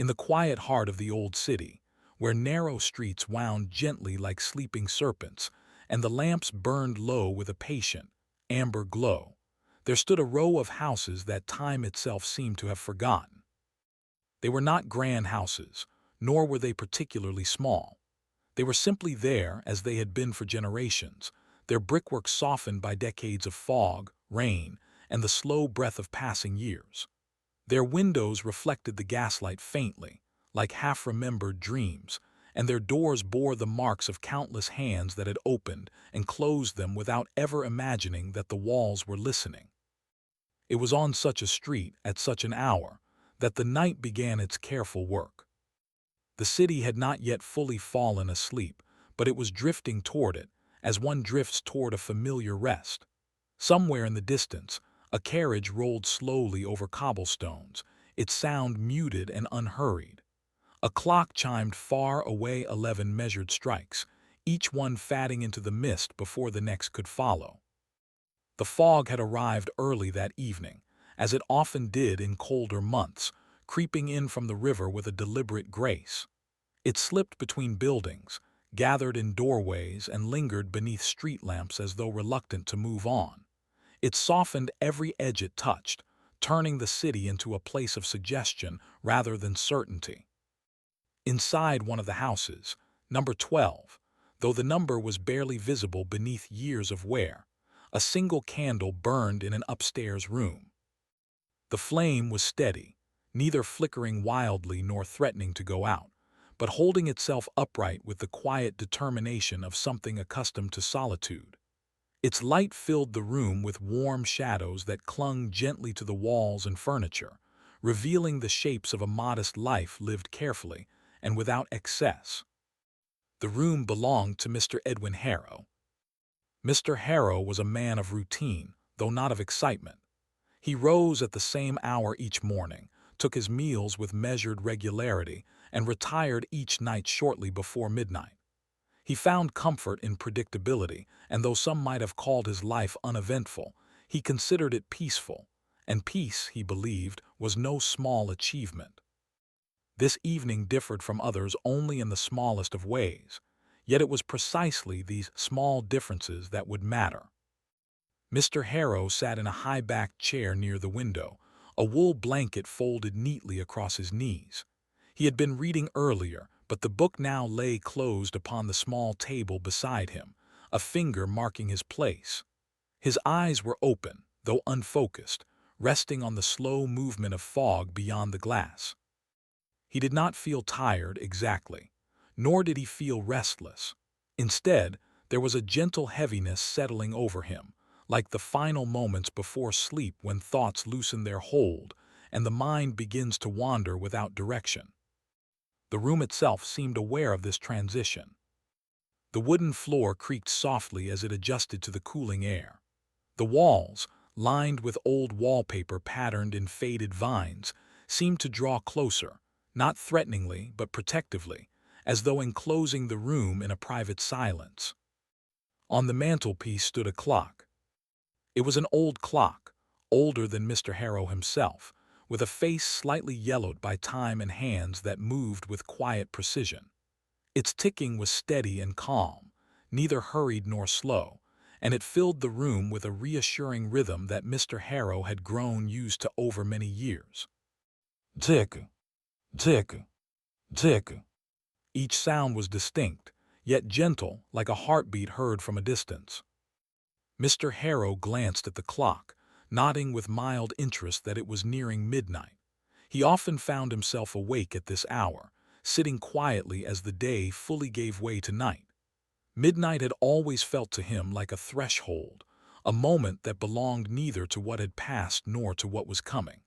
in the quiet heart of the old city, where narrow streets wound gently like sleeping serpents, and the lamps burned low with a patient, amber glow, there stood a row of houses that time itself seemed to have forgotten. They were not grand houses, nor were they particularly small. They were simply there as they had been for generations, their brickwork softened by decades of fog, rain, and the slow breath of passing years. Their windows reflected the gaslight faintly, like half-remembered dreams, and their doors bore the marks of countless hands that had opened and closed them without ever imagining that the walls were listening. It was on such a street, at such an hour, that the night began its careful work. The city had not yet fully fallen asleep, but it was drifting toward it, as one drifts toward a familiar rest. Somewhere in the distance, a carriage rolled slowly over cobblestones, its sound muted and unhurried. A clock chimed far away 11 measured strikes, each one fading into the mist before the next could follow. The fog had arrived early that evening, as it often did in colder months, creeping in from the river with a deliberate grace. It slipped between buildings, gathered in doorways, and lingered beneath street lamps as though reluctant to move on. It softened every edge it touched, turning the city into a place of suggestion rather than certainty. Inside one of the houses, number 12, though the number was barely visible beneath years of wear, a single candle burned in an upstairs room. The flame was steady, neither flickering wildly nor threatening to go out, but holding itself upright with the quiet determination of something accustomed to solitude. Its light filled the room with warm shadows that clung gently to the walls and furniture, revealing the shapes of a modest life lived carefully and without excess. The room belonged to Mr. Edwin Harrow. Mr. Harrow was a man of routine, though not of excitement. He rose at the same hour each morning, took his meals with measured regularity, and retired each night shortly before midnight. He found comfort in predictability, and though some might have called his life uneventful, he considered it peaceful, and peace, he believed, was no small achievement. This evening differed from others only in the smallest of ways, yet it was precisely these small differences that would matter. Mr. Harrow sat in a high-backed chair near the window, a wool blanket folded neatly across his knees. He had been reading earlier, but the book now lay closed upon the small table beside him, a finger marking his place. His eyes were open, though unfocused, resting on the slow movement of fog beyond the glass. He did not feel tired exactly, nor did he feel restless. Instead, there was a gentle heaviness settling over him, like the final moments before sleep when thoughts loosen their hold and the mind begins to wander without direction. The room itself seemed aware of this transition. The wooden floor creaked softly as it adjusted to the cooling air. The walls, lined with old wallpaper patterned in faded vines, seemed to draw closer, not threateningly but protectively, as though enclosing the room in a private silence. On the mantelpiece stood a clock. It was an old clock, older than Mr. Harrow himself, with a face slightly yellowed by time and hands that moved with quiet precision. Its ticking was steady and calm, neither hurried nor slow, and it filled the room with a reassuring rhythm that Mr. Harrow had grown used to over many years. Tick, tick, tick. Each sound was distinct, yet gentle, like a heartbeat heard from a distance. Mr. Harrow glanced at the clock, nodding with mild interest that it was nearing midnight. He often found himself awake at this hour, sitting quietly as the day fully gave way to night. Midnight had always felt to him like a threshold, a moment that belonged neither to what had passed nor to what was coming.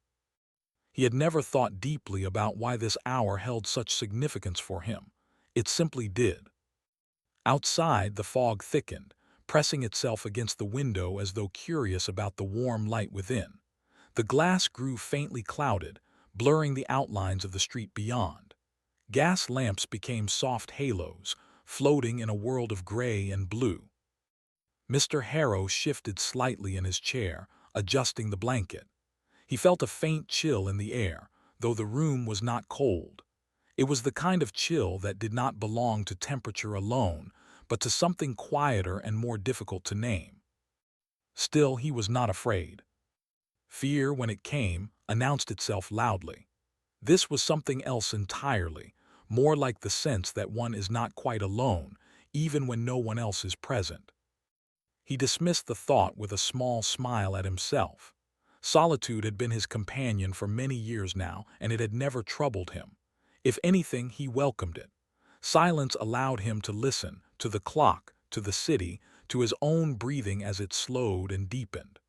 He had never thought deeply about why this hour held such significance for him. It simply did. Outside, the fog thickened, pressing itself against the window as though curious about the warm light within. The glass grew faintly clouded, blurring the outlines of the street beyond. Gas lamps became soft halos, floating in a world of gray and blue. Mr. Harrow shifted slightly in his chair, adjusting the blanket. He felt a faint chill in the air, though the room was not cold. It was the kind of chill that did not belong to temperature alone, but to something quieter and more difficult to name. Still, he was not afraid. Fear, when it came, announced itself loudly. This was something else entirely, more like the sense that one is not quite alone, even when no one else is present. He dismissed the thought with a small smile at himself. Solitude had been his companion for many years now, and it had never troubled him. If anything, he welcomed it. Silence allowed him to listen, to the clock, to the city, to his own breathing as it slowed and deepened.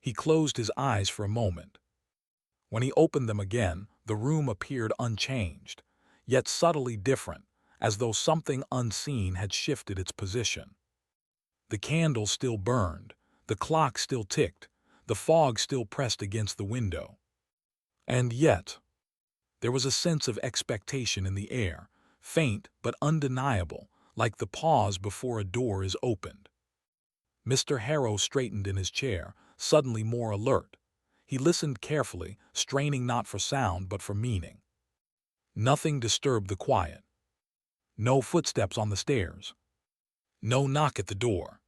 He closed his eyes for a moment. When he opened them again, the room appeared unchanged, yet subtly different, as though something unseen had shifted its position. The candle still burned, the clock still ticked, the fog still pressed against the window. And yet, there was a sense of expectation in the air, faint but undeniable, like the pause before a door is opened. Mr. Harrow straightened in his chair, suddenly more alert. He listened carefully, straining not for sound but for meaning. Nothing disturbed the quiet. No footsteps on the stairs. No knock at the door.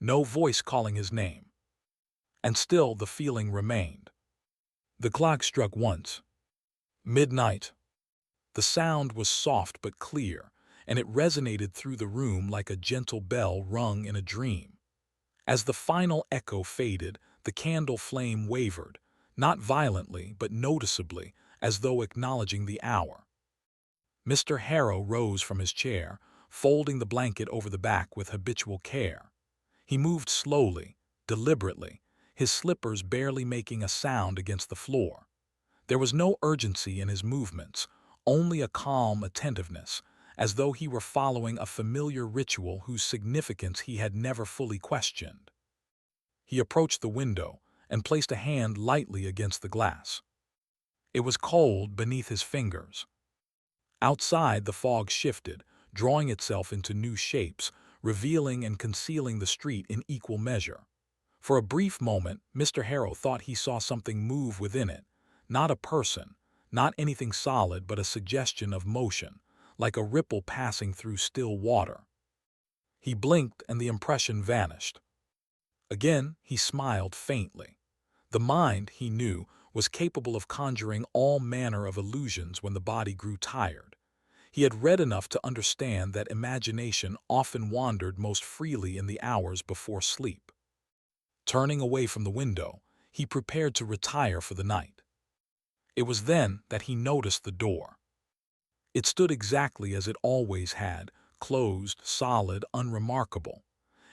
No voice calling his name. And still the feeling remained. The clock struck once. Midnight. The sound was soft but clear, and it resonated through the room like a gentle bell rung in a dream. As the final echo faded, the candle flame wavered, not violently but noticeably, as though acknowledging the hour. Mr. Harrow rose from his chair, folding the blanket over the back with habitual care. He moved slowly, deliberately, his slippers barely making a sound against the floor. There was no urgency in his movements, only a calm attentiveness, as though he were following a familiar ritual whose significance he had never fully questioned. He approached the window and placed a hand lightly against the glass. It was cold beneath his fingers. Outside, the fog shifted, drawing itself into new shapes, revealing and concealing the street in equal measure. For a brief moment, Mr. Harrow thought he saw something move within it, not a person, not anything solid, but a suggestion of motion, like a ripple passing through still water. He blinked and the impression vanished. Again, he smiled faintly. The mind, he knew, was capable of conjuring all manner of illusions when the body grew tired. He had read enough to understand that imagination often wandered most freely in the hours before sleep. Turning away from the window, he prepared to retire for the night. It was then that he noticed the door. It stood exactly as it always had, closed, solid, unremarkable.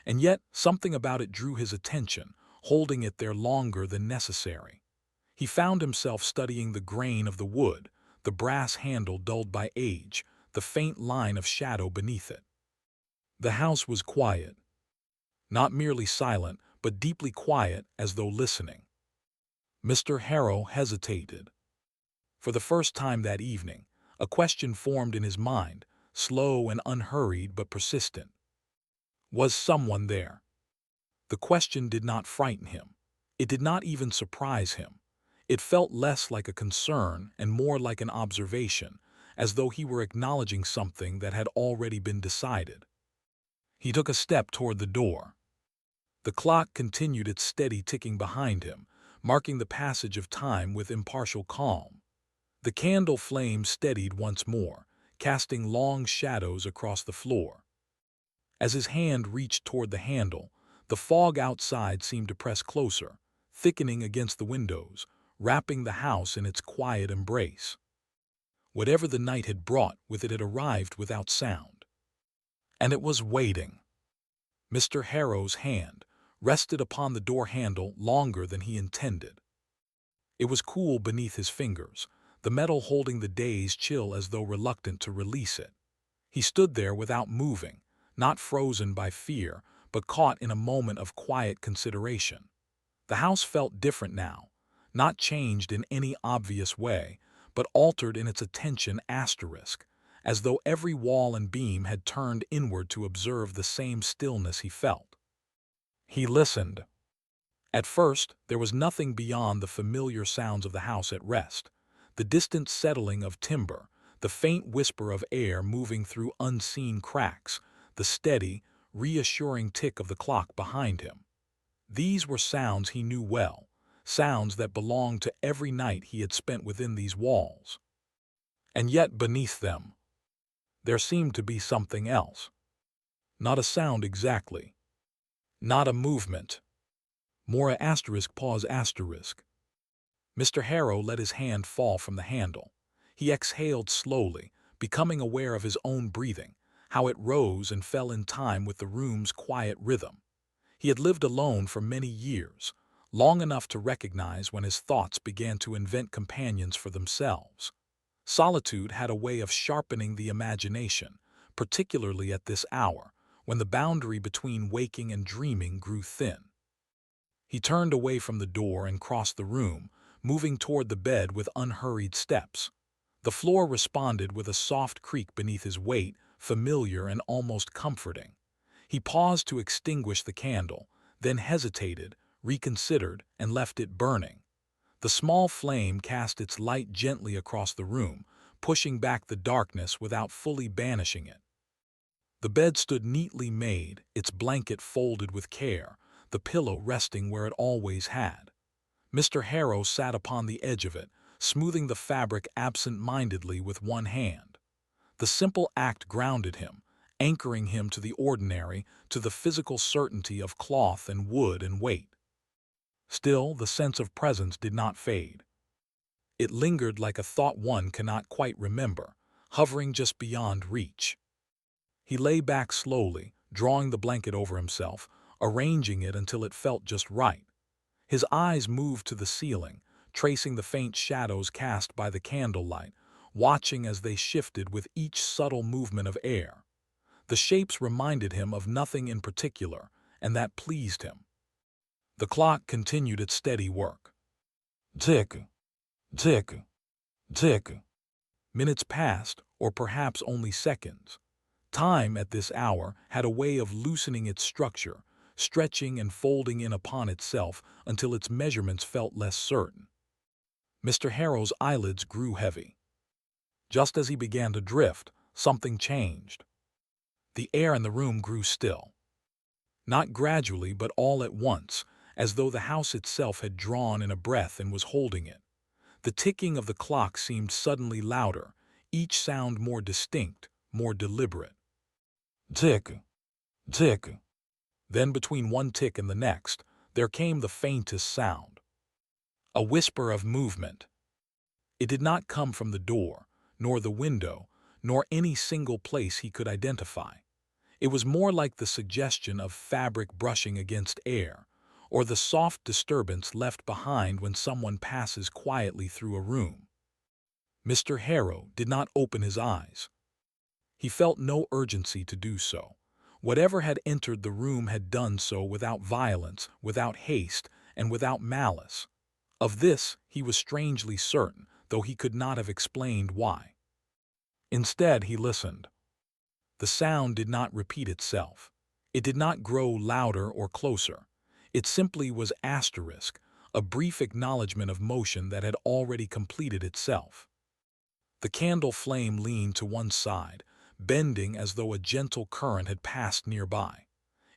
And yet something about it drew his attention, holding it there longer than necessary. He found himself studying the grain of the wood, the brass handle dulled by age, the faint line of shadow beneath it. The house was quiet. Not merely silent, but deeply quiet, as though listening. Mr. Harrow hesitated. For the first time that evening, a question formed in his mind, slow and unhurried but persistent. Was someone there? The question did not frighten him. It did not even surprise him. It felt less like a concern and more like an observation, as though he were acknowledging something that had already been decided. He took a step toward the door. The clock continued its steady ticking behind him, marking the passage of time with impartial calm. The candle flame steadied once more, casting long shadows across the floor. As his hand reached toward the handle, the fog outside seemed to press closer, thickening against the windows, wrapping the house in its quiet embrace. Whatever the night had brought with it had arrived without sound. And it was waiting. Mr. Harrow's hand rested upon the door handle longer than he intended. It was cool beneath his fingers, the metal holding the day's chill as though reluctant to release it. He stood there without moving, not frozen by fear, but caught in a moment of quiet consideration. The house felt different now, not changed in any obvious way, but altered in its attention asterisk, as though every wall and beam had turned inward to observe the same stillness he felt. He listened. At first, there was nothing beyond the familiar sounds of the house at rest, the distant settling of timber, the faint whisper of air moving through unseen cracks, the steady, reassuring tick of the clock behind him. These were sounds he knew well, sounds that belonged to every night he had spent within these walls. And yet beneath them, there seemed to be something else. Not a sound exactly. Not a movement. More a pause. Mr. Harrow let his hand fall from the handle. He exhaled slowly, becoming aware of his own breathing, how it rose and fell in time with the room's quiet rhythm. He had lived alone for many years, long enough to recognize when his thoughts began to invent companions for themselves. Solitude had a way of sharpening the imagination, particularly at this hour, when the boundary between waking and dreaming grew thin. He turned away from the door and crossed the room, moving toward the bed with unhurried steps. The floor responded with a soft creak beneath his weight, familiar and almost comforting. He paused to extinguish the candle, then hesitated, reconsidered, and left it burning. The small flame cast its light gently across the room, pushing back the darkness without fully banishing it. The bed stood neatly made, its blanket folded with care, the pillow resting where it always had. Mr. Harrow sat upon the edge of it, smoothing the fabric absent-mindedly with one hand. The simple act grounded him, anchoring him to the ordinary, to the physical certainty of cloth and wood and weight. Still, the sense of presence did not fade. It lingered like a thought one cannot quite remember, hovering just beyond reach. He lay back slowly, drawing the blanket over himself, arranging it until it felt just right. His eyes moved to the ceiling, tracing the faint shadows cast by the candlelight, watching as they shifted with each subtle movement of air. The shapes reminded him of nothing in particular, and that pleased him. The clock continued its steady work. Tick, tick, tick. Minutes passed, or perhaps only seconds. Time at this hour had a way of loosening its structure, stretching and folding in upon itself until its measurements felt less certain. Mr. Harrow's eyelids grew heavy. Just as he began to drift, something changed. The air in the room grew still. Not gradually, but all at once, as though the house itself had drawn in a breath and was holding it. The ticking of the clock seemed suddenly louder, each sound more distinct, more deliberate. Tick, tick. Then between one tick and the next, there came the faintest sound. A whisper of movement. It did not come from the door, nor the window, nor any single place he could identify. It was more like the suggestion of fabric brushing against air, or the soft disturbance left behind when someone passes quietly through a room. Mr. Harrow did not open his eyes. He felt no urgency to do so. Whatever had entered the room had done so without violence, without haste, and without malice. Of this he was strangely certain, though he could not have explained why. Instead, he listened. The sound did not repeat itself. It did not grow louder or closer. It simply was asterisk, a brief acknowledgement of motion that had already completed itself. The candle flame leaned to one side, bending as though a gentle current had passed nearby.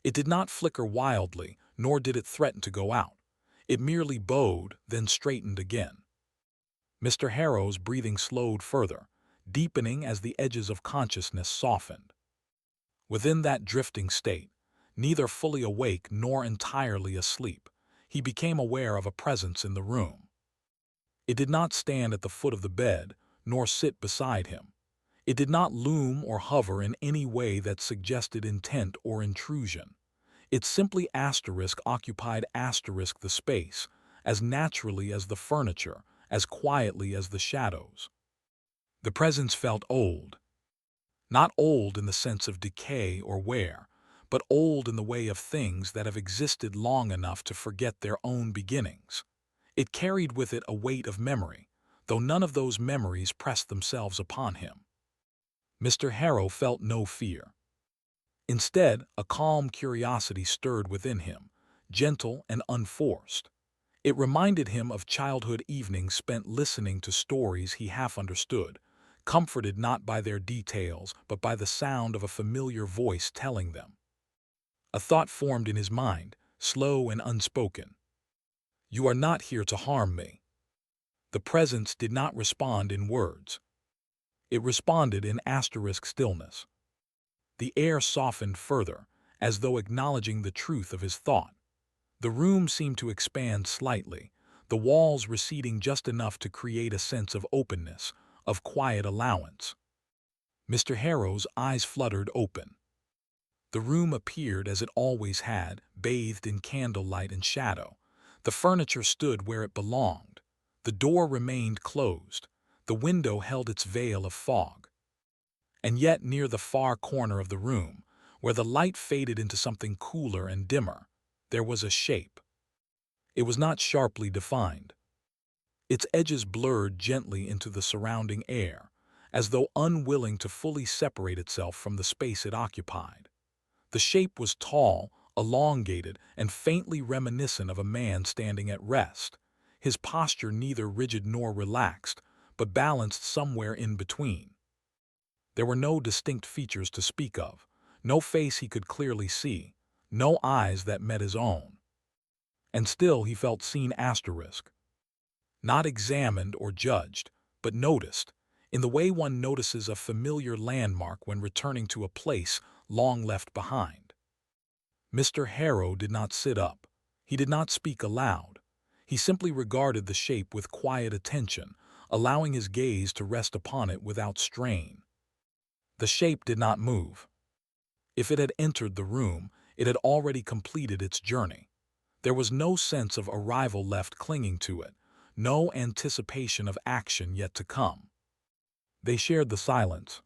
It did not flicker wildly, nor did it threaten to go out. It merely bowed, then straightened again. Mr. Harrow's breathing slowed further, deepening as the edges of consciousness softened. Within that drifting state, neither fully awake nor entirely asleep, he became aware of a presence in the room. It did not stand at the foot of the bed, nor sit beside him. It did not loom or hover in any way that suggested intent or intrusion. It simply occupied the space, as naturally as the furniture, as quietly as the shadows. The presence felt old. Not old in the sense of decay or wear, but old in the way of things that have existed long enough to forget their own beginnings. It carried with it a weight of memory, though none of those memories pressed themselves upon him. Mr. Harrow felt no fear. Instead, a calm curiosity stirred within him, gentle and unforced. It reminded him of childhood evenings spent listening to stories he half understood, comforted not by their details but by the sound of a familiar voice telling them. A thought formed in his mind, slow and unspoken. "You are not here to harm me." The presence did not respond in words. It responded in asterisk stillness. The air softened further, as though acknowledging the truth of his thought. The room seemed to expand slightly, the walls receding just enough to create a sense of openness, of quiet allowance. Mr. Harrow's eyes fluttered open. The room appeared as it always had, bathed in candlelight and shadow. The furniture stood where it belonged. The door remained closed. The window held its veil of fog. And yet near the far corner of the room, where the light faded into something cooler and dimmer, there was a shape. It was not sharply defined. Its edges blurred gently into the surrounding air, as though unwilling to fully separate itself from the space it occupied. The shape was tall, elongated, and faintly reminiscent of a man standing at rest, his posture neither rigid nor relaxed, but balanced somewhere in between. There were no distinct features to speak of, no face he could clearly see, no eyes that met his own. And still he felt seen asterisk. Not examined or judged, but noticed, in the way one notices a familiar landmark when returning to a place long left behind. Mr. Harrow did not sit up. He did not speak aloud. He simply regarded the shape with quiet attention, allowing his gaze to rest upon it without strain. The shape did not move. If it had entered the room, it had already completed its journey. There was no sense of arrival left clinging to it, no anticipation of action yet to come. They shared the silence.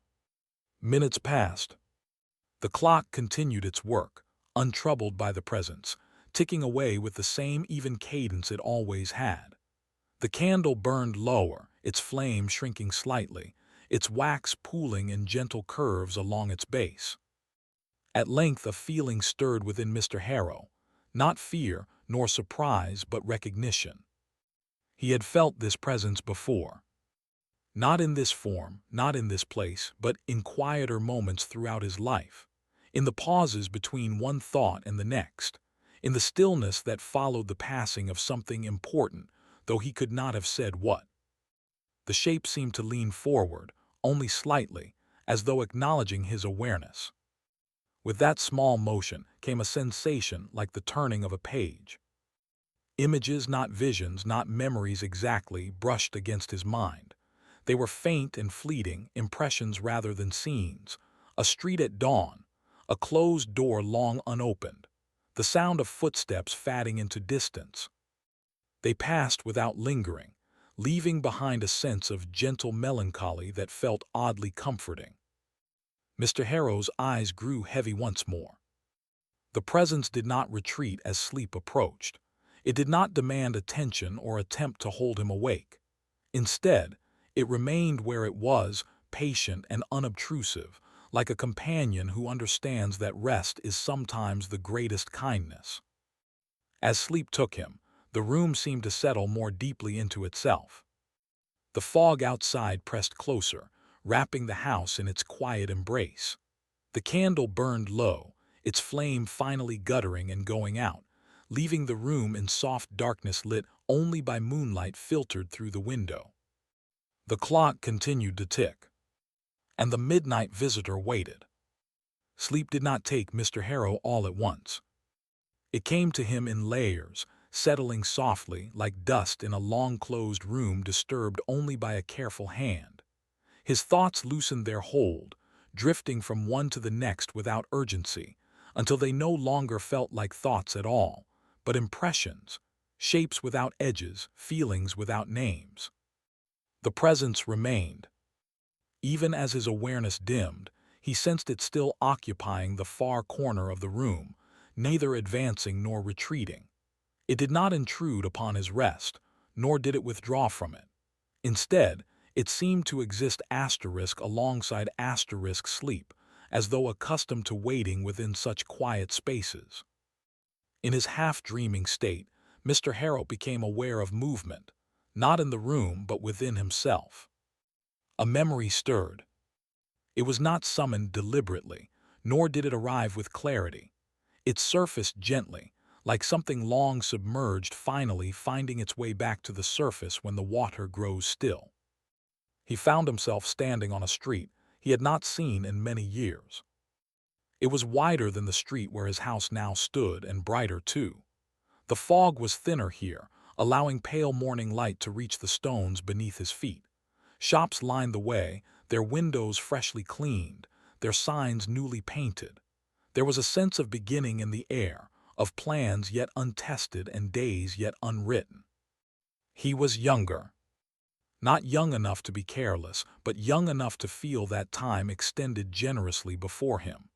Minutes passed. The clock continued its work, untroubled by the presence, ticking away with the same even cadence it always had. The candle burned lower, its flame shrinking slightly, its wax pooling in gentle curves along its base. At length a feeling stirred within Mr. Harrow, not fear nor surprise but recognition. He had felt this presence before. Not in this form, not in this place, but in quieter moments throughout his life, in the pauses between one thought and the next, in the stillness that followed the passing of something important, though he could not have said what. The shape seemed to lean forward, only slightly, as though acknowledging his awareness. With that small motion came a sensation like the turning of a page. Images, not visions, not memories exactly, brushed against his mind. They were faint and fleeting, impressions rather than scenes. A street at dawn, a closed door long unopened, the sound of footsteps fading into distance. They passed without lingering, leaving behind a sense of gentle melancholy that felt oddly comforting. Mr. Harrow's eyes grew heavy once more. The presence did not retreat as sleep approached. It did not demand attention or attempt to hold him awake. Instead, it remained where it was, patient and unobtrusive, like a companion who understands that rest is sometimes the greatest kindness. As sleep took him, the room seemed to settle more deeply into itself. The fog outside pressed closer, wrapping the house in its quiet embrace. The candle burned low, its flame finally guttering and going out, leaving the room in soft darkness lit only by moonlight filtered through the window. The clock continued to tick, and the midnight visitor waited. Sleep did not take Mr. Harrow all at once. It came to him in layers, settling softly like dust in a long-closed room disturbed only by a careful hand. His thoughts loosened their hold, drifting from one to the next without urgency, until they no longer felt like thoughts at all, but impressions, shapes without edges, feelings without names. The presence remained. Even as his awareness dimmed, he sensed it still occupying the far corner of the room, neither advancing nor retreating. It did not intrude upon his rest, nor did it withdraw from it. Instead, it seemed to exist asterisk alongside asterisk sleep, as though accustomed to waiting within such quiet spaces. In his half-dreaming state, Mr. Harrow became aware of movement, not in the room but within himself. A memory stirred. It was not summoned deliberately, nor did it arrive with clarity. It surfaced gently, like something long submerged finally finding its way back to the surface when the water grows still. He found himself standing on a street he had not seen in many years. It was wider than the street where his house now stood, and brighter too. The fog was thinner here, allowing pale morning light to reach the stones beneath his feet. Shops lined the way, their windows freshly cleaned, their signs newly painted. There was a sense of beginning in the air, of plans yet untested and days yet unwritten. He was younger. Not young enough to be careless, but young enough to feel that time extended generously before him.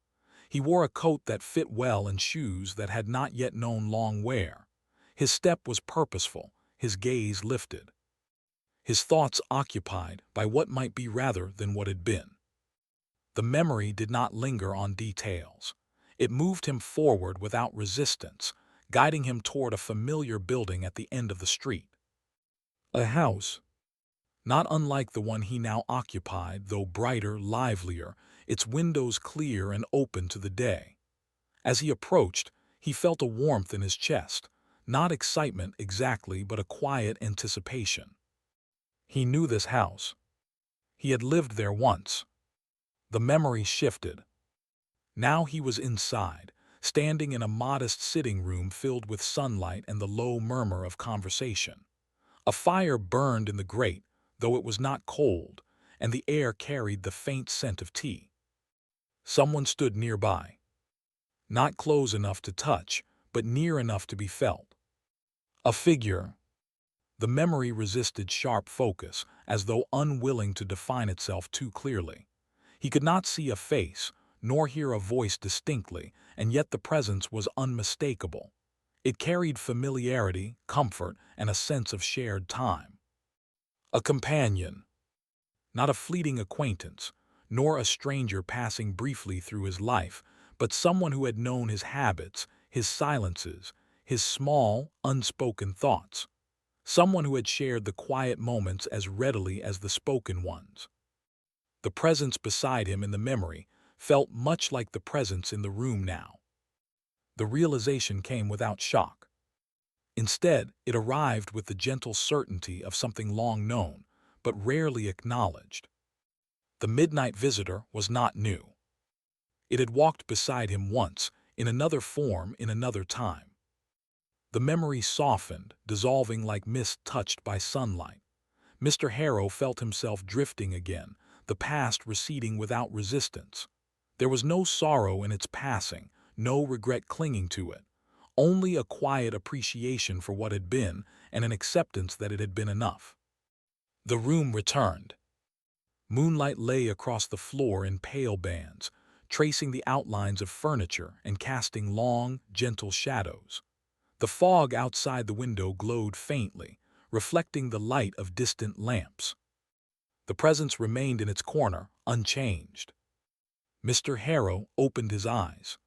He wore a coat that fit well and shoes that had not yet known long wear. His step was purposeful, his gaze lifted. His thoughts occupied by what might be rather than what had been. The memory did not linger on details. It moved him forward without resistance, guiding him toward a familiar building at the end of the street. A house, not unlike the one he now occupied, though brighter, livelier, its windows clear and open to the day. As he approached, he felt a warmth in his chest, not excitement exactly, but a quiet anticipation. He knew this house. He had lived there once. The memory shifted. Now he was inside, standing in a modest sitting room filled with sunlight and the low murmur of conversation. A fire burned in the grate, though it was not cold, and the air carried the faint scent of tea. Someone stood nearby. Not close enough to touch, but near enough to be felt. A figure. The memory resisted sharp focus, as though unwilling to define itself too clearly. He could not see a face, nor hear a voice distinctly, and yet the presence was unmistakable. It carried familiarity, comfort, and a sense of shared time. A companion. Not a fleeting acquaintance, nor a stranger passing briefly through his life, but someone who had known his habits, his silences, his small, unspoken thoughts. Someone who had shared the quiet moments as readily as the spoken ones. The presence beside him in the memory felt much like the presence in the room now. The realization came without shock. Instead, it arrived with the gentle certainty of something long known, but rarely acknowledged. The midnight visitor was not new. It had walked beside him once, in another form, in another time. The memory softened, dissolving like mist touched by sunlight. Mr. Harrow felt himself drifting again, the past receding without resistance. There was no sorrow in its passing, no regret clinging to it, only a quiet appreciation for what had been and an acceptance that it had been enough. The room returned. Moonlight lay across the floor in pale bands, tracing the outlines of furniture and casting long, gentle shadows. The fog outside the window glowed faintly, reflecting the light of distant lamps. The presence remained in its corner, unchanged. Mr. Harrow opened his eyes.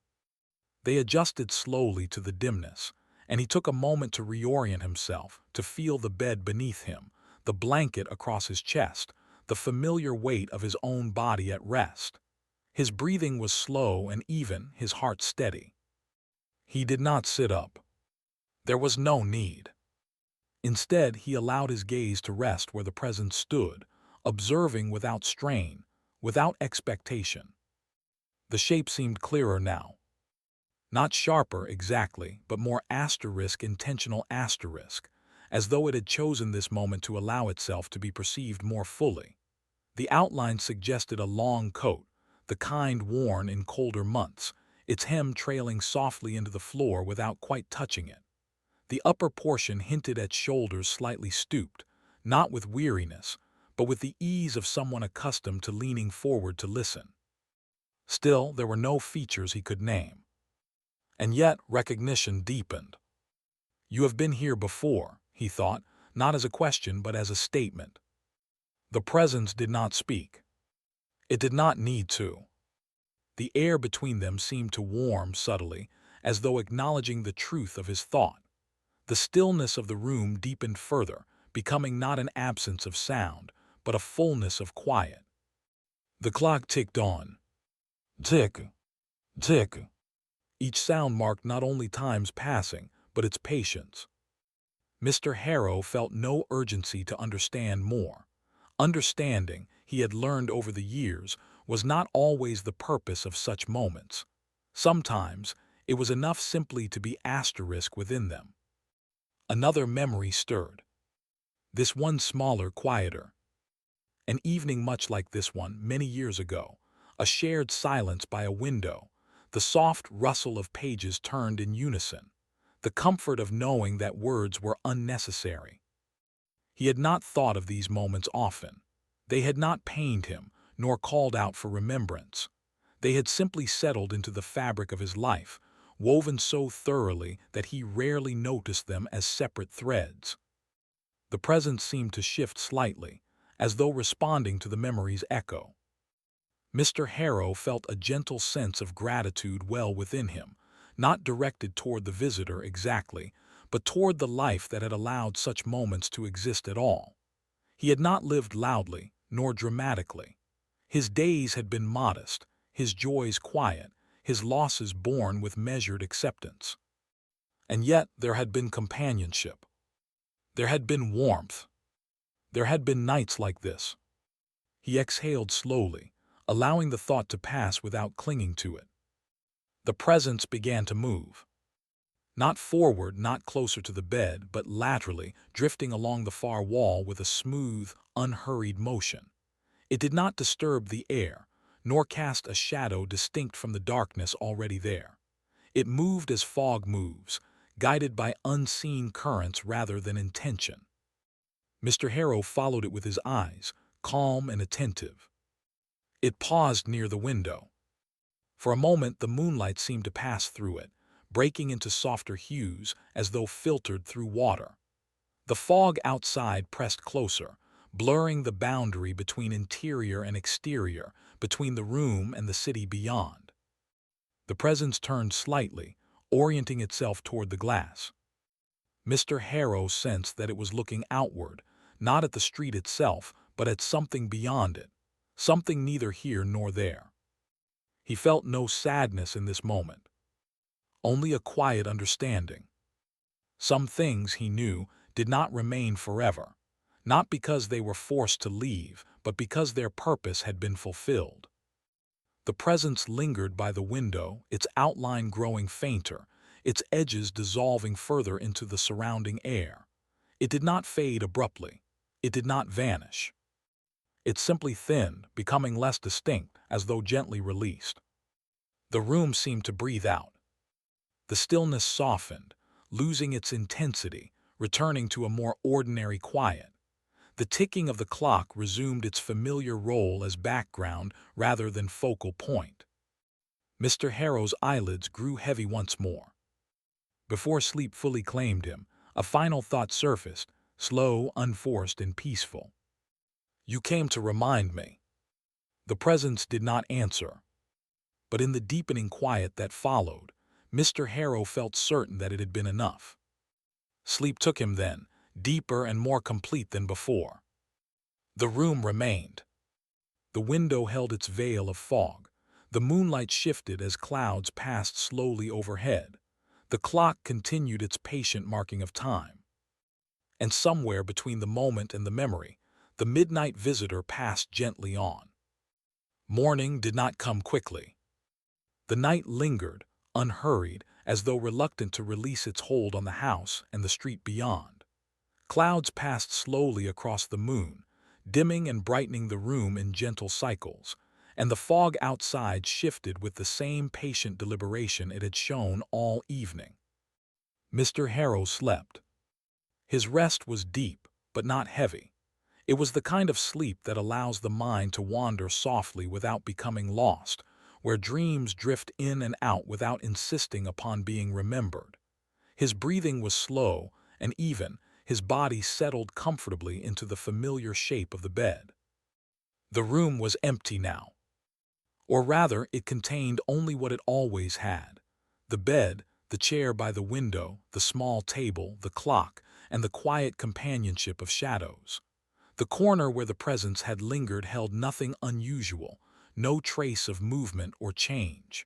They adjusted slowly to the dimness, and he took a moment to reorient himself, to feel the bed beneath him, the blanket across his chest, the familiar weight of his own body at rest. His breathing was slow and even, his heart steady. He did not sit up. There was no need. Instead, he allowed his gaze to rest where the presence stood, observing without strain, without expectation. The shape seemed clearer now. Not sharper exactly, but more intentional asterisk, as though it had chosen this moment to allow itself to be perceived more fully. The outline suggested a long coat, the kind worn in colder months, its hem trailing softly into the floor without quite touching it. The upper portion hinted at shoulders slightly stooped, not with weariness, but with the ease of someone accustomed to leaning forward to listen. Still, there were no features he could name. And yet, recognition deepened. "You have been here before," he thought, not as a question but as a statement. The presence did not speak. It did not need to. The air between them seemed to warm subtly, as though acknowledging the truth of his thought. The stillness of the room deepened further, becoming not an absence of sound, but a fullness of quiet. The clock ticked on. Tick, tick. Each sound marked not only time's passing, but its patience. Mr. Harrow felt no urgency to understand more. Understanding, he had learned over the years, was not always the purpose of such moments. Sometimes, it was enough simply to be asterisk within them. Another memory stirred. This one smaller, quieter. An evening much like this one, many years ago. A shared silence by a window. The soft rustle of pages turned in unison. The comfort of knowing that words were unnecessary. He had not thought of these moments often. They had not pained him, nor called out for remembrance. They had simply settled into the fabric of his life, woven so thoroughly that he rarely noticed them as separate threads. The present seemed to shift slightly, as though responding to the memory's echo. Mr. Harrow felt a gentle sense of gratitude well within him, not directed toward the visitor exactly, but toward the life that had allowed such moments to exist at all. He had not lived loudly, nor dramatically. His days had been modest, his joys quiet, his losses borne with measured acceptance. And yet there had been companionship. There had been warmth. There had been nights like this. He exhaled slowly, allowing the thought to pass without clinging to it. The presence began to move. Not forward, not closer to the bed, but laterally, drifting along the far wall with a smooth, unhurried motion. It did not disturb the air, nor cast a shadow distinct from the darkness already there. It moved as fog moves, guided by unseen currents rather than intention. Mr. Harrow followed it with his eyes, calm and attentive. It paused near the window. For a moment the moonlight seemed to pass through it, breaking into softer hues as though filtered through water. The fog outside pressed closer, blurring the boundary between interior and exterior, between the room and the city beyond. The presence turned slightly, orienting itself toward the glass. Mr. Harrow sensed that it was looking outward, not at the street itself, but at something beyond it, something neither here nor there. He felt no sadness in this moment, only a quiet understanding. Some things, he knew, did not remain forever, not because they were forced to leave, but because their purpose had been fulfilled. The presence lingered by the window, its outline growing fainter, its edges dissolving further into the surrounding air. It did not fade abruptly. It did not vanish. It simply thinned, becoming less distinct, as though gently released. The room seemed to breathe out. The stillness softened, losing its intensity, returning to a more ordinary quiet. The ticking of the clock resumed its familiar role as background rather than focal point. Mr. Harrow's eyelids grew heavy once more. Before sleep fully claimed him, a final thought surfaced, slow, unforced, and peaceful. "You came to remind me." The presence did not answer. But in the deepening quiet that followed, Mr. Harrow felt certain that it had been enough. Sleep took him then, deeper and more complete than before. The room remained. The window held its veil of fog. The moonlight shifted as clouds passed slowly overhead. The clock continued its patient marking of time. And somewhere between the moment and the memory, the midnight visitor passed gently on. Morning did not come quickly. The night lingered, unhurried, as though reluctant to release its hold on the house and the street beyond. Clouds passed slowly across the moon, dimming and brightening the room in gentle cycles, and the fog outside shifted with the same patient deliberation it had shown all evening. Mr. Harrow slept. His rest was deep, but not heavy. It was the kind of sleep that allows the mind to wander softly without becoming lost, where dreams drift in and out without insisting upon being remembered. His breathing was slow and even, his body settled comfortably into the familiar shape of the bed. The room was empty now. Or rather, it contained only what it always had: the bed, The chair by the window, the small table, the clock, and the quiet companionship of shadows. The corner where the presence had lingered held nothing unusual, no trace of movement or change.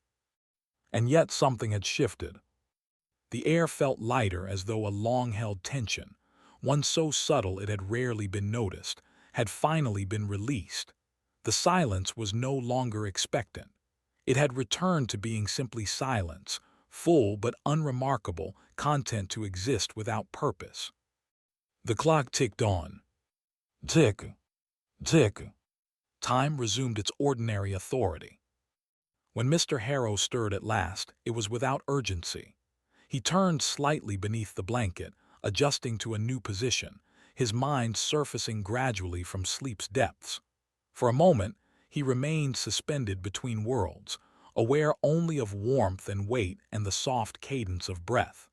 And yet something had shifted. The air felt lighter, as though a long-held tension, one so subtle it had rarely been noticed, had finally been released. The silence was no longer expectant. It had returned to being simply silence, full but unremarkable, content to exist without purpose. The clock ticked on. Tick, tick. Time resumed its ordinary authority. When Mr. Harrow stirred at last, it was without urgency. He turned slightly beneath the blanket, adjusting to a new position, his mind surfacing gradually from sleep's depths. For a moment, he remained suspended between worlds, aware only of warmth and weight and the soft cadence of breath.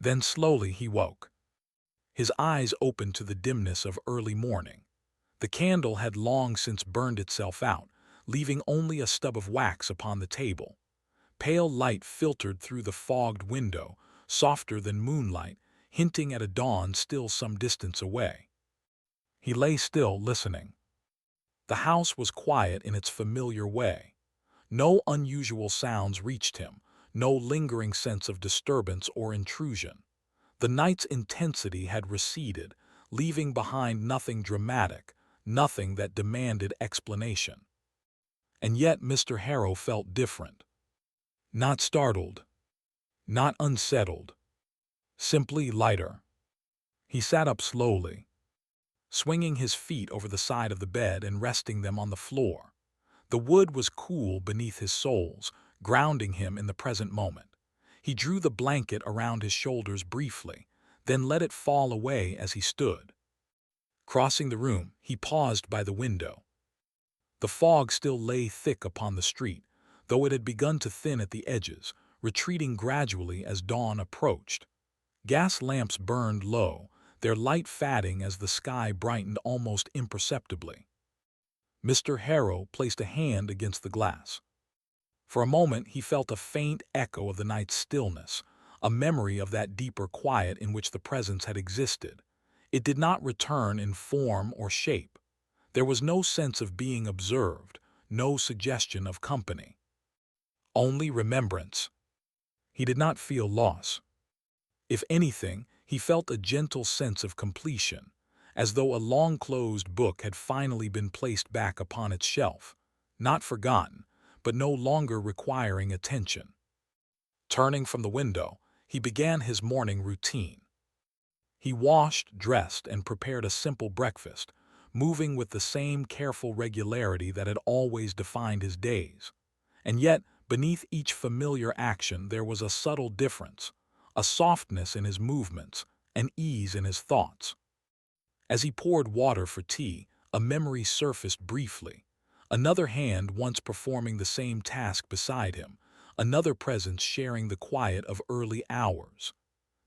Then slowly he woke. His eyes opened to the dimness of early morning. The candle had long since burned itself out, leaving only a stub of wax upon the table. Pale light filtered through the fogged window, softer than moonlight, hinting at a dawn still some distance away. He lay still, listening. The house was quiet in its familiar way. No unusual sounds reached him, no lingering sense of disturbance or intrusion. The night's intensity had receded, leaving behind nothing dramatic, nothing that demanded explanation. And yet Mr. Harrow felt different. Not startled, not unsettled, simply lighter. He sat up slowly, swinging his feet over the side of the bed and resting them on the floor. The wood was cool beneath his soles, grounding him in the present moment. He drew the blanket around his shoulders briefly, then let it fall away as he stood. Crossing the room, he paused by the window. The fog still lay thick upon the street, though it had begun to thin at the edges, retreating gradually as dawn approached. Gas lamps burned low, their light fading as the sky brightened almost imperceptibly. Mr. Harrow placed a hand against the glass. For a moment he felt a faint echo of the night's stillness, a memory of that deeper quiet in which the presence had existed. It did not return in form or shape. There was no sense of being observed, no suggestion of company. Only remembrance. He did not feel loss. If anything, he felt a gentle sense of completion, as though a long-closed book had finally been placed back upon its shelf, not forgotten, but no longer requiring attention. Turning from the window, he began his morning routine. He washed, dressed, and prepared a simple breakfast, moving with the same careful regularity that had always defined his days. And yet, beneath each familiar action there was a subtle difference, a softness in his movements, an ease in his thoughts. As he poured water for tea, a memory surfaced briefly. Another hand once performing the same task beside him, another presence sharing the quiet of early hours.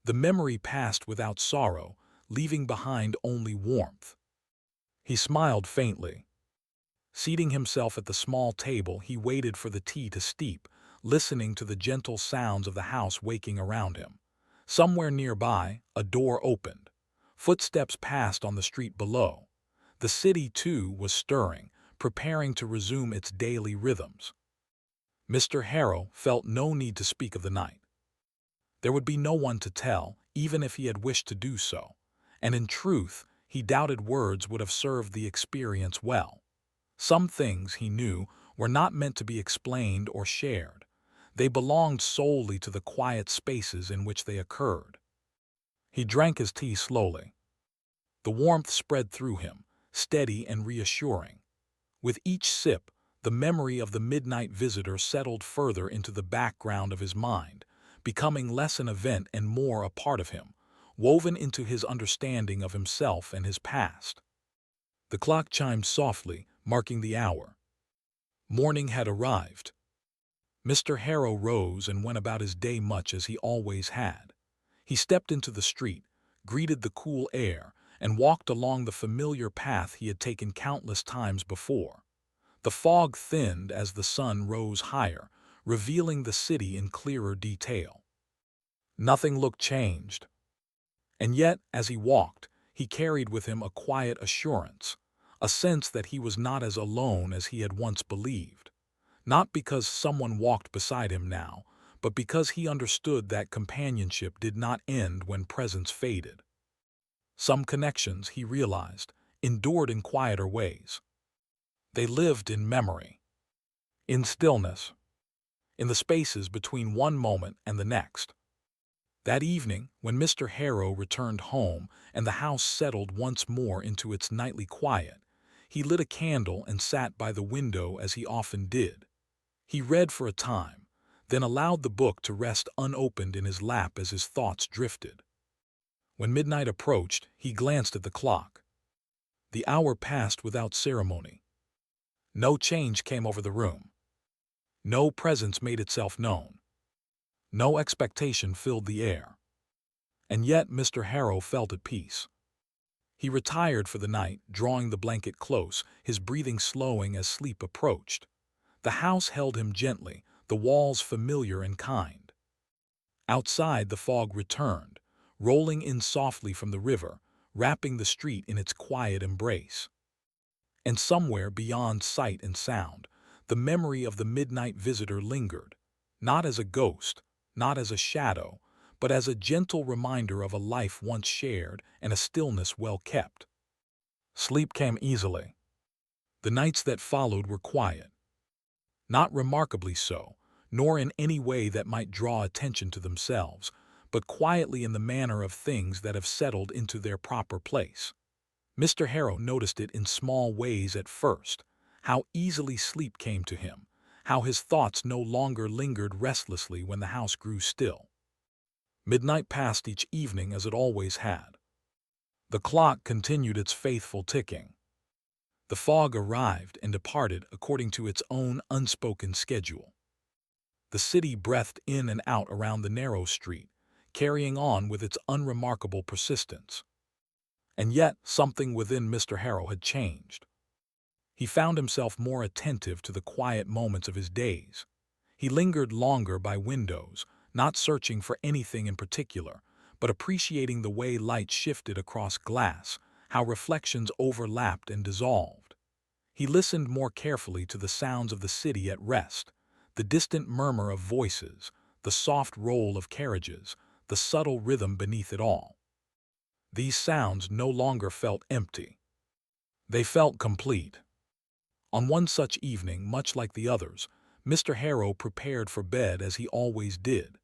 The memory passed without sorrow, leaving behind only warmth. He smiled faintly. Seating himself at the small table, he waited for the tea to steep, listening to the gentle sounds of the house waking around him. Somewhere nearby, a door opened. Footsteps passed on the street below. The city, too, was stirring, preparing to resume its daily rhythms. Mr. Harrow felt no need to speak of the night. There would be no one to tell, even if he had wished to do so, and in truth, he doubted words would have served the experience well. Some things, he knew, were not meant to be explained or shared. They belonged solely to the quiet spaces in which they occurred. He drank his tea slowly. The warmth spread through him, steady and reassuring. With each sip, the memory of the midnight visitor settled further into the background of his mind, becoming less an event and more a part of him, woven into his understanding of himself and his past. The clock chimed softly, marking the hour. Morning had arrived. Mr. Harrow rose and went about his day much as he always had. He stepped into the street, greeted the cool air, and walked along the familiar path he had taken countless times before. The fog thinned as the sun rose higher, revealing the city in clearer detail. Nothing looked changed. And yet, as he walked, he carried with him a quiet assurance, a sense that he was not as alone as he had once believed. Not because someone walked beside him now, but because he understood that companionship did not end when presence faded. Some connections, he realized, endured in quieter ways. They lived in memory, in stillness, in the spaces between one moment and the next. That evening, when Mr. Harrow returned home and the house settled once more into its nightly quiet, he lit a candle and sat by the window as he often did. He read for a time, then allowed the book to rest unopened in his lap as his thoughts drifted. When midnight approached, he glanced at the clock. The hour passed without ceremony. No change came over the room. No presence made itself known. No expectation filled the air. And yet Mr. Harrow felt at peace. He retired for the night, drawing the blanket close, his breathing slowing as sleep approached. The house held him gently, the walls familiar and kind. Outside, the fog returned, rolling in softly from the river, wrapping the street in its quiet embrace. And somewhere beyond sight and sound, the memory of the midnight visitor lingered, not as a ghost, not as a shadow, but as a gentle reminder of a life once shared and a stillness well kept. Sleep came easily. The nights that followed were quiet. Not remarkably so, nor in any way that might draw attention to themselves, but quietly in the manner of things that have settled into their proper place. Mr. Harrow noticed it in small ways at first, how easily sleep came to him, how his thoughts no longer lingered restlessly when the house grew still. Midnight passed each evening as it always had. The clock continued its faithful ticking. The fog arrived and departed according to its own unspoken schedule. The city breathed in and out around the narrow street, carrying on with its unremarkable persistence. And yet something within Mr. Harrow had changed. He found himself more attentive to the quiet moments of his days. He lingered longer by windows, not searching for anything in particular, but appreciating the way light shifted across glass, how reflections overlapped and dissolved. He listened more carefully to the sounds of the city at rest, the distant murmur of voices, the soft roll of carriages, the subtle rhythm beneath it all. These sounds no longer felt empty. They felt complete. On one such evening, much like the others, Mr. Harrow prepared for bed as he always did.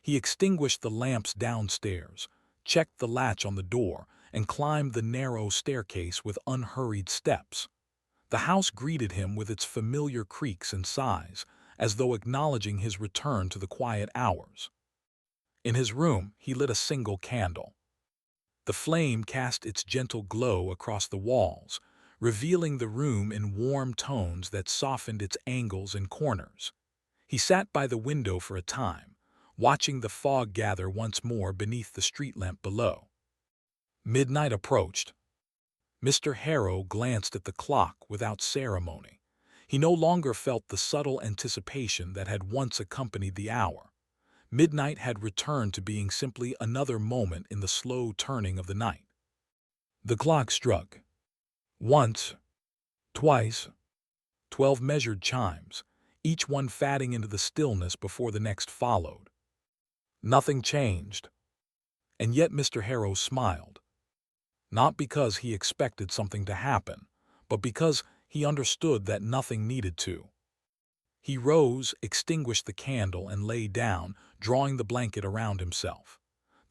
He extinguished the lamps downstairs, checked the latch on the door, and climbed the narrow staircase with unhurried steps. The house greeted him with its familiar creaks and sighs, as though acknowledging his return to the quiet hours. In his room, he lit a single candle. The flame cast its gentle glow across the walls, revealing the room in warm tones that softened its angles and corners. He sat by the window for a time, watching the fog gather once more beneath the street lamp below. Midnight approached. Mr. Harrow glanced at the clock without ceremony. He no longer felt the subtle anticipation that had once accompanied the hour. Midnight had returned to being simply another moment in the slow turning of the night. The clock struck. Once, twice, 12 measured chimes, each one fading into the stillness before the next followed. Nothing changed. And yet Mr. Harrow smiled. Not because he expected something to happen, but because he understood that nothing needed to. He rose, extinguished the candle, and lay down, drawing the blanket around himself.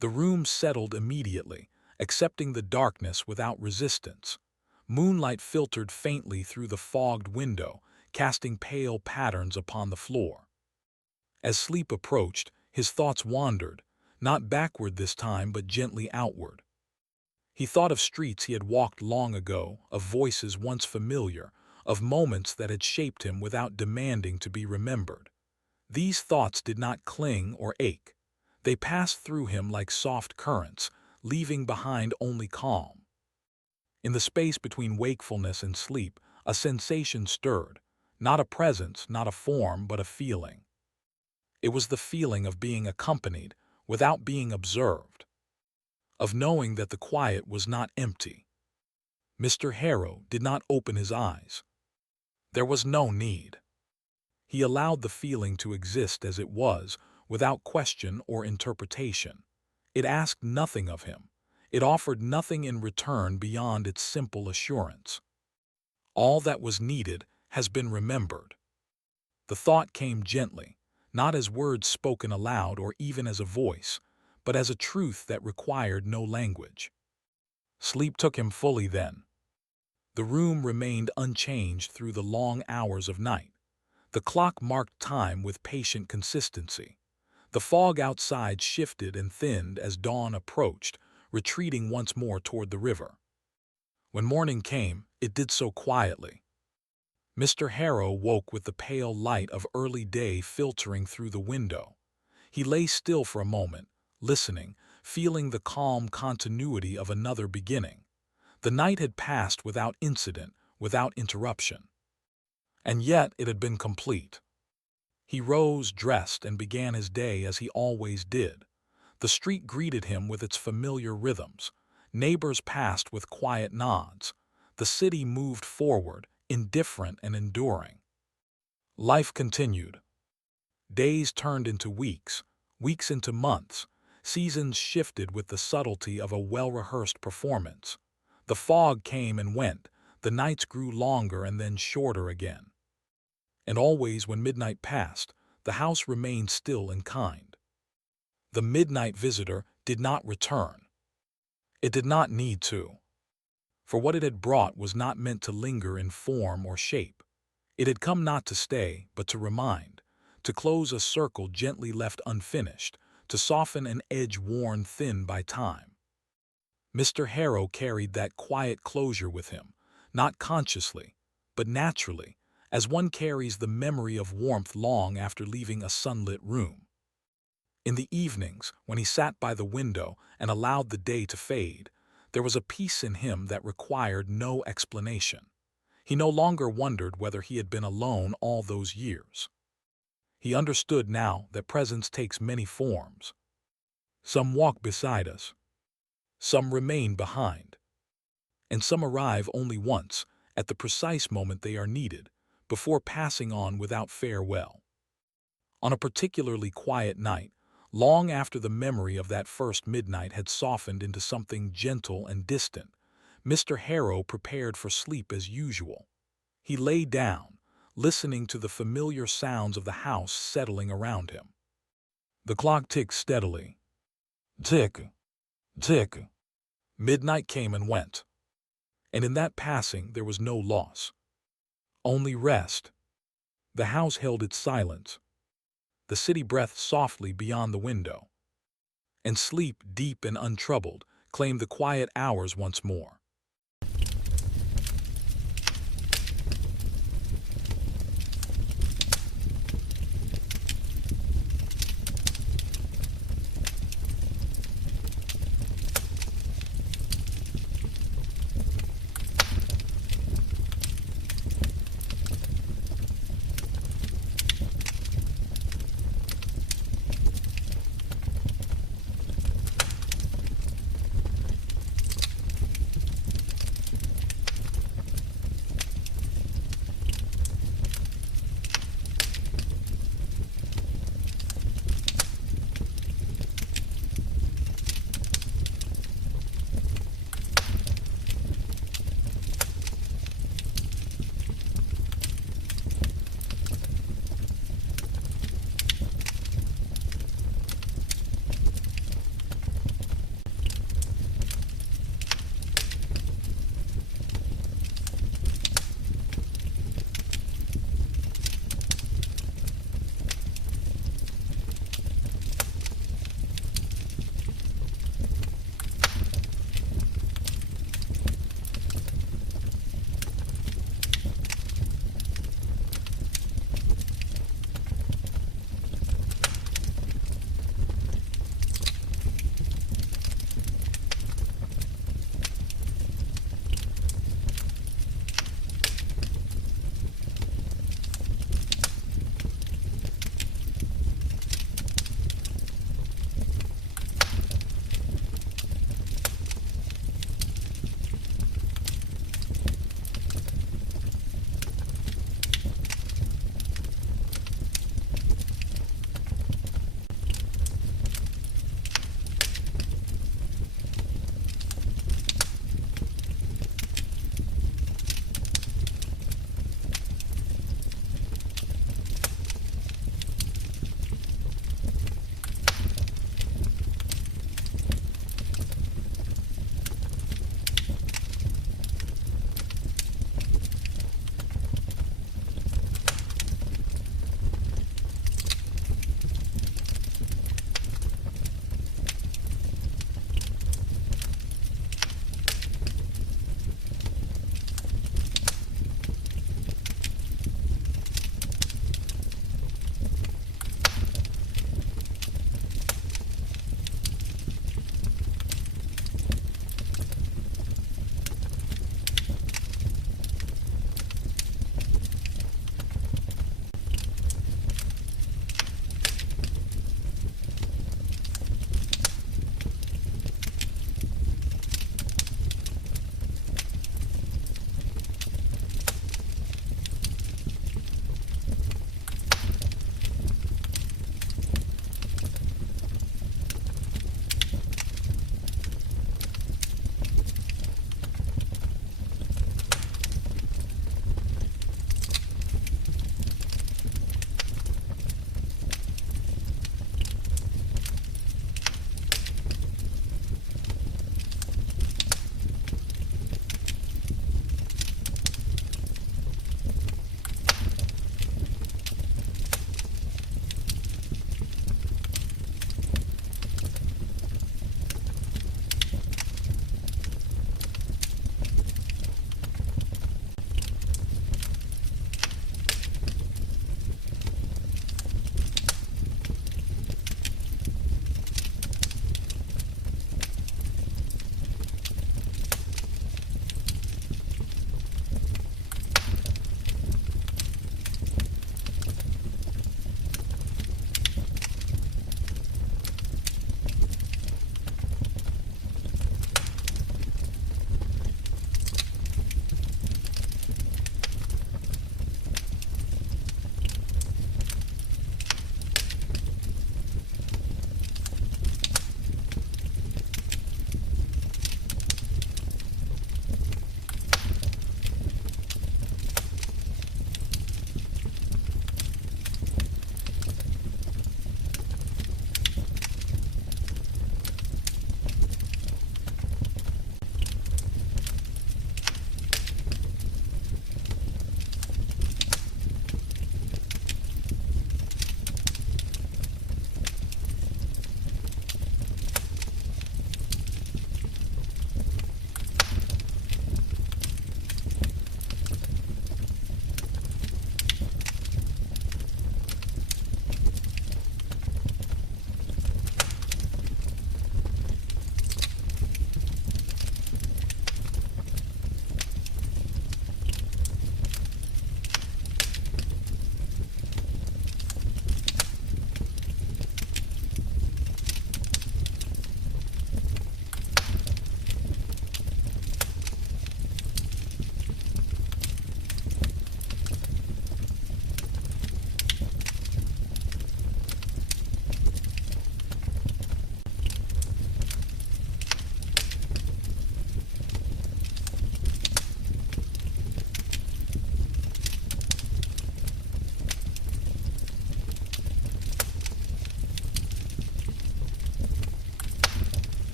The room settled immediately, accepting the darkness without resistance. Moonlight filtered faintly through the fogged window, casting pale patterns upon the floor. As sleep approached, his thoughts wandered, not backward this time but gently outward. He thought of streets he had walked long ago, of voices once familiar, of moments that had shaped him without demanding to be remembered. These thoughts did not cling or ache. They passed through him like soft currents, leaving behind only calm. In the space between wakefulness and sleep, a sensation stirred, not a presence, not a form, but a feeling. It was the feeling of being accompanied, without being observed, of knowing that the quiet was not empty. Mr. Harrow did not open his eyes. There was no need. He allowed the feeling to exist as it was, without question or interpretation. It asked nothing of him. It offered nothing in return beyond its simple assurance. All that was needed has been remembered. The thought came gently, not as words spoken aloud or even as a voice, but as a truth that required no language. Sleep took him fully then. The room remained unchanged through the long hours of night. The clock marked time with patient consistency. The fog outside shifted and thinned as dawn approached, retreating once more toward the river. When morning came, it did so quietly. Mr. Harrow woke with the pale light of early day filtering through the window. He lay still for a moment, listening, feeling the calm continuity of another beginning. The night had passed without incident, without interruption. And yet it had been complete. He rose, dressed, and began his day as he always did. The street greeted him with its familiar rhythms. Neighbors passed with quiet nods. The city moved forward, indifferent and enduring. Life continued. Days turned into weeks, weeks into months. Seasons shifted with the subtlety of a well-rehearsed performance. The fog came and went. The nights grew longer and then shorter again. And always when midnight passed, the house remained still and kind. The midnight visitor did not return. It did not need to. For what it had brought was not meant to linger in form or shape. It had come not to stay, but to remind, to close a circle gently left unfinished, to soften an edge worn thin by time. Mr. Harrow carried that quiet closure with him, not consciously, but naturally, as one carries the memory of warmth long after leaving a sunlit room. In the evenings, when he sat by the window and allowed the day to fade, there was a peace in him that required no explanation. He no longer wondered whether he had been alone all those years. He understood now that presence takes many forms. Some walk beside us. Some remain behind. And some arrive only once, at the precise moment they are needed, before passing on without farewell. On a particularly quiet night, long after the memory of that first midnight had softened into something gentle and distant, Mr. Harrow prepared for sleep as usual. He lay down, listening to the familiar sounds of the house settling around him. The clock ticked steadily. Tick, tick. Midnight came and went. And in that passing there was no loss. Only rest. The house held its silence. The city breathed softly beyond the window. And sleep, deep and untroubled, claimed the quiet hours once more.